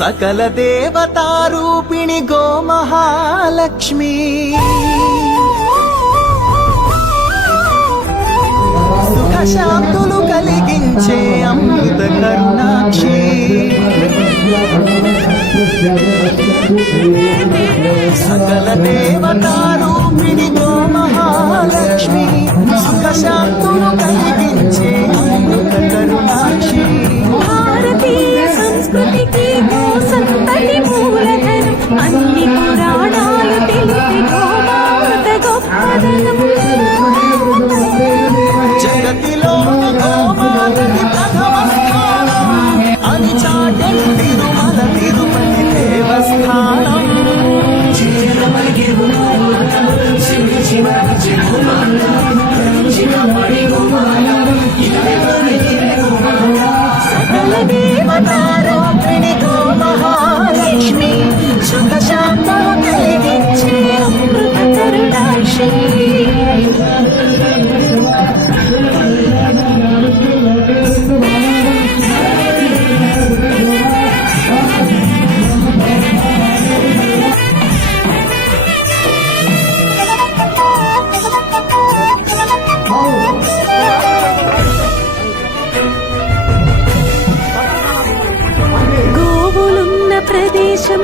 సకల దేవతారూపిణి గోమహాలక్ష్మి సుఖ శాంతులు కలిగించే అమృత కరుణాక్షి సకల దేవతారూపిణి గోమహాలక్ష్మి సుఖ శాంతులు కలిగించే అమృత కరుణాక్షి భారతీయ సంస్కృతికి సంతతి మూలధనం అన్ని పురాణాలు తెలిపే గోమాత గొప్పదనం జగతిలో గోమాతకి ప్రథమ స్థానం అని చాటెను తిరుమల తిరుపతి దేవస్థానం సకల దేవతారూపిణి గోమహాలక్ష్మి సుఖ శాంతులు కలిగించే అమృత కరుణాక్షి ప్రదేశం